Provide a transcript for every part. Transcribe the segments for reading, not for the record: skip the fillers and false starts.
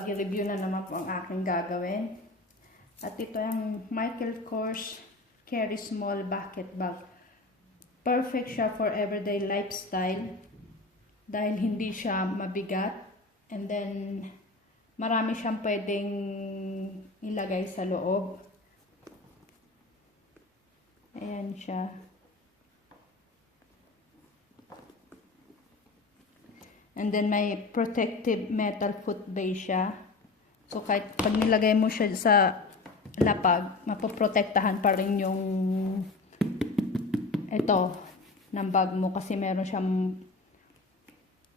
bag. I-review na naman po ang aking gagawin. At ito ang Michael Kors Cary Small Bucket Bag. Perfect siya for everyday lifestyle dahil hindi siya mabigat. And then, marami siyang pwedeng ilagay sa loob. Ayan siya. And then, may protective metal foot base siya. So, kahit pag nilagay mo siya sa lapag, mapoprotektahan pa rin yung ito ng bag mo kasi meron siyang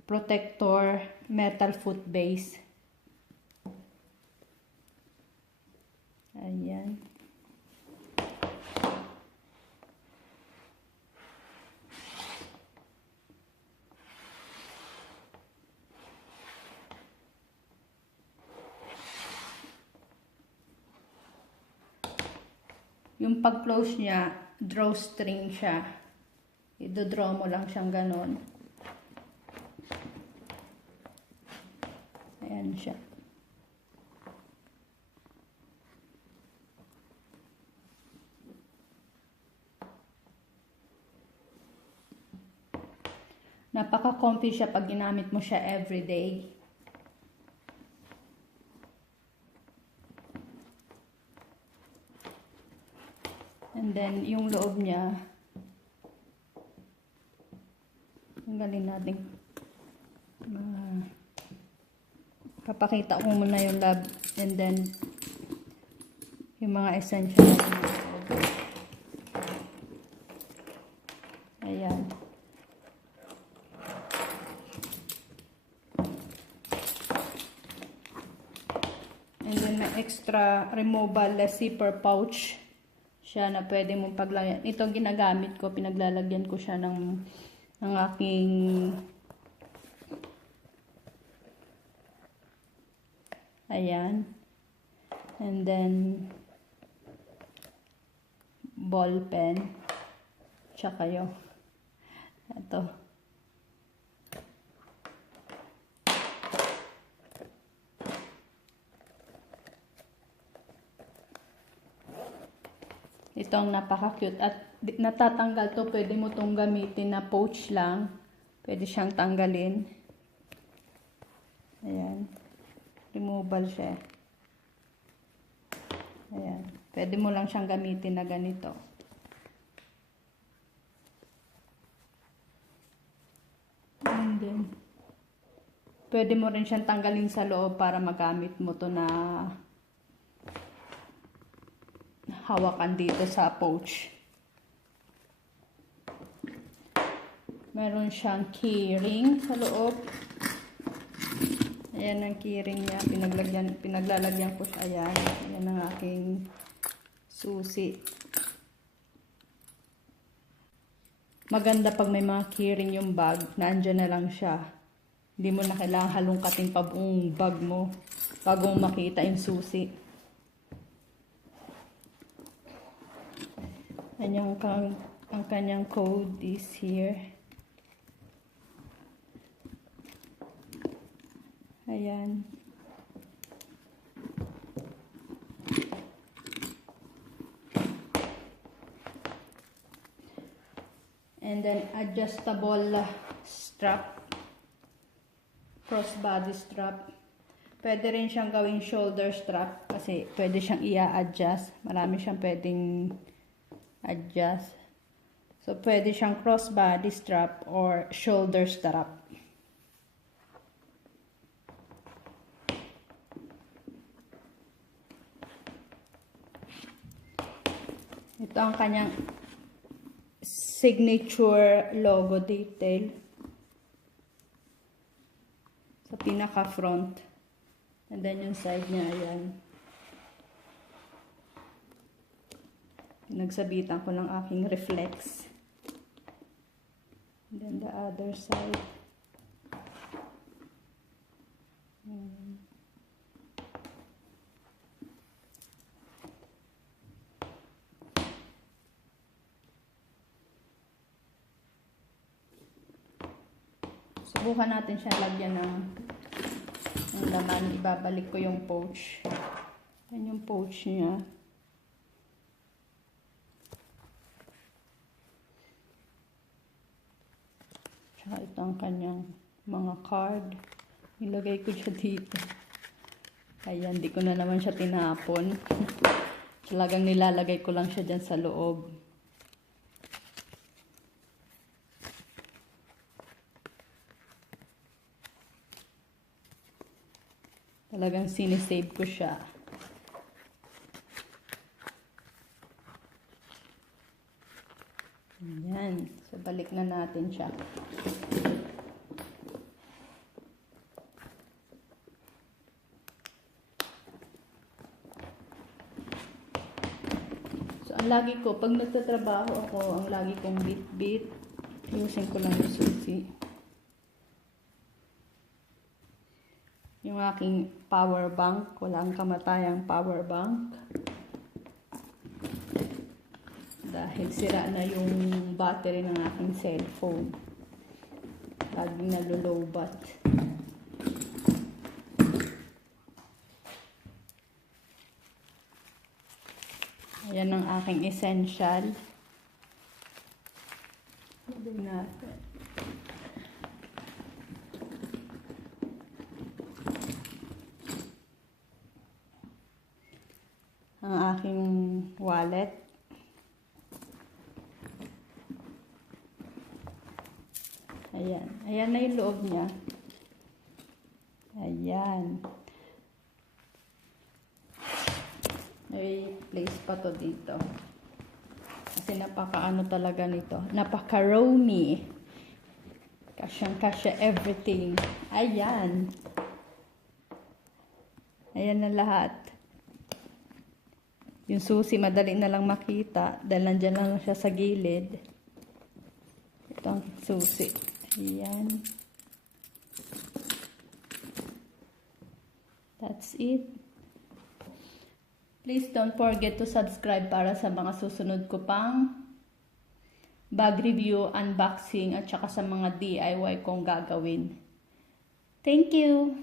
protector metal foot base. Ayan. Yung pag-close niya, drawstring siya. I-draw mo lang siyang ganon. Ayan siya. Napaka-comfy siya pag ginamit mo siya everyday. And then, yung loob niya, tanggalin natin. Papakita ko muna yung lab and then yung mga essential natin. Ayan. And then may extra removable zipper pouch siya na pwede mong paglagyan. Ito ginagamit ko, pinaglalagyan ko siya ng aking ayan. And then ball pen. Tsaka yung ito. Ito ang napaka-cute at natatanggal to. Pwede mo itong gamitin na pouch lang. Pwede siyang tanggalin. Ayan. Removable siya. Ayan. Pwede mo lang siyang gamitin na ganito. And then, pwede mo rin siyang tanggalin sa loob para magamit mo to na hawakan dito sa pouch. Meron siyang keyring sa loob. Ayan ang keyring niya. Pinaglalagyan ko siya. Ayan. Ayan ang aking susi. Maganda pag may mga keyring yung bag. Naandyan na lang siya. Hindi mo na kailangan halongkating pa buong bag mo bago mo makita yung susi. Ang kanyang code is here. Ayan. And then adjustable strap. Crossbody strap. Pwede rin siyang gawing shoulder strap kasi pwede siyang i-adjust. Marami siyang pwedeng adjust. So, pwede siyang crossbody strap or shoulder strap. Ito ang kanyang signature logo detail sa pinaka-front. And then yung side niya, ayan. Nagsabitan ko ng aking reflex. And then the other side. Subukan natin siya lagyan ng Ang laman, ibabalik ko yung pouch. Yan yung pouch niya. Tsaka ito ang kanyang mga card. Nilagay ko siya dito. Ayan, di ko na naman siya tinapon. Talagang nilalagay ko lang siya dyan sa loob. Talagang sinisave ko siya. Ayan. So, balik na natin siya. So, ang lagi ko, pag nagtatrabaho ako, ang lagi kong bit-bit. Ayusin ko lang yung susi. Yung aking power bank. Walang kamatayang power bank. Dahil sira na yung battery ng aking cellphone. Laging nalulowbat. Ayan ang aking essential. Lagyan natin. Ang aking wallet. Ayan. Ayan na yung loob niya. Ayan. May place pa to dito. Kasi napakaano talaga nito. Napaka-roomy. Kasyang-kasya everything. Ayan. Ayan na lahat. Yung susi, madali na lang makita. Dahil nandyan lang siya sa gilid. Ito ang susi. Ayan. That's it. Please don't forget to subscribe para sa mga susunod ko pang bag review, unboxing, at saka sa mga DIY kong gagawin. Thank you!